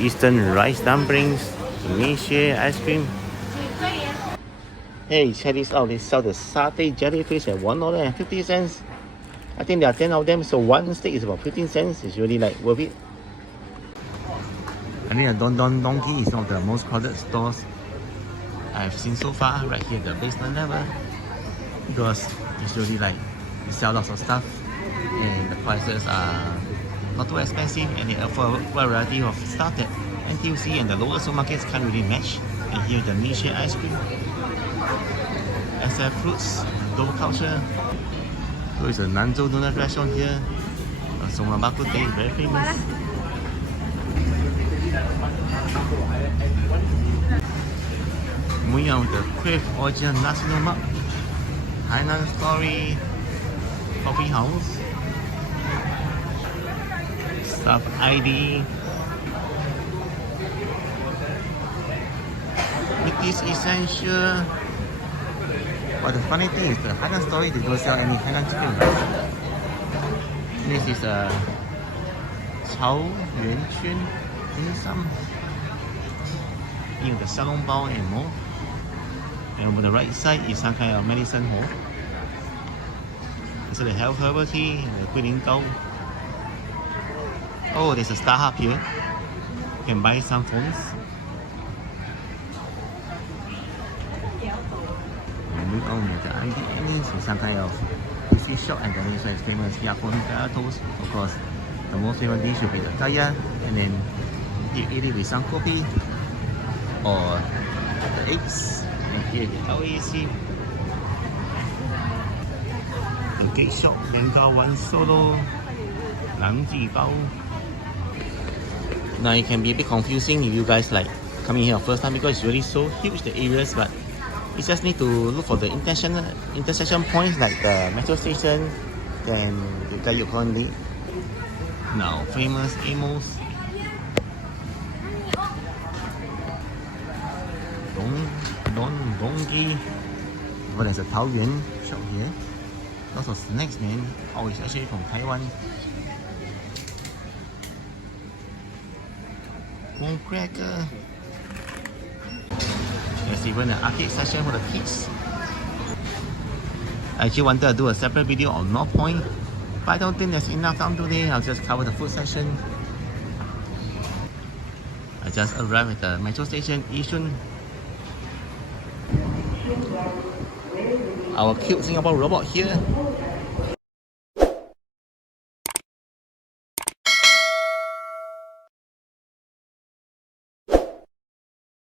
Eastern rice dumplings, Malaysia ice cream. Hey, check this out. They sell the satay jellyfish at $1.50. I think there are 10 of them, so one steak is about 15 cents. It's really like worth it. I think the Don Don Donkey is one of the most crowded stores I've seen so far, right here at the basement level. Because it's really like, they sell lots of stuff and the prices are not too expensive, and they offer a variety of stuff that NTUC and the local supermarkets can't really match. And here the Malaysia ice cream, SF fruits, dough culture. So it's a Nanzhou donut restaurant here. Soma Bakute is very famous. Moving on with the Crave Original Nasi Lemak, Hainan Story Coffee House, Stuff ID, British Essential. But the funny thing is, the Hainan Story, they don't sell any Hainan chicken. This is a Chao Yuan Chuan Dim Sum. You know, the Xiaolong Bao and more. And on the right side is some kind of medicine hole. So the herbal tea, the Guilin Gao. Oh, there's a Starhub here. You can buy some phones. And move on with the IDN, so some kind of whiskey shop, and then this one is famous Yapon Kaya toast. Of course, the most famous dish will be the kaya, and then you eat it with some kopi or the eggs. And here the LAC. The cake shop, Liangao One Solo, Namji Bao. Now it can be a bit confusing if you guys like coming here first time, because it's really so huge, the areas, but you just need to look for the intersection points like the metro station, then you got your currently. Now famous Amos, Dongi. Well, there's a Taoyuan shop here. Lots of snacks, man. Oh, it's actually from Taiwan. Corn cracker. There's even an arcade session for the kids. I actually wanted to do a separate video on Northpoint, but I don't think there's enough time today. I'll just cover the food section. I just arrived at the metro station Yishun. Our cute Singapore robot here.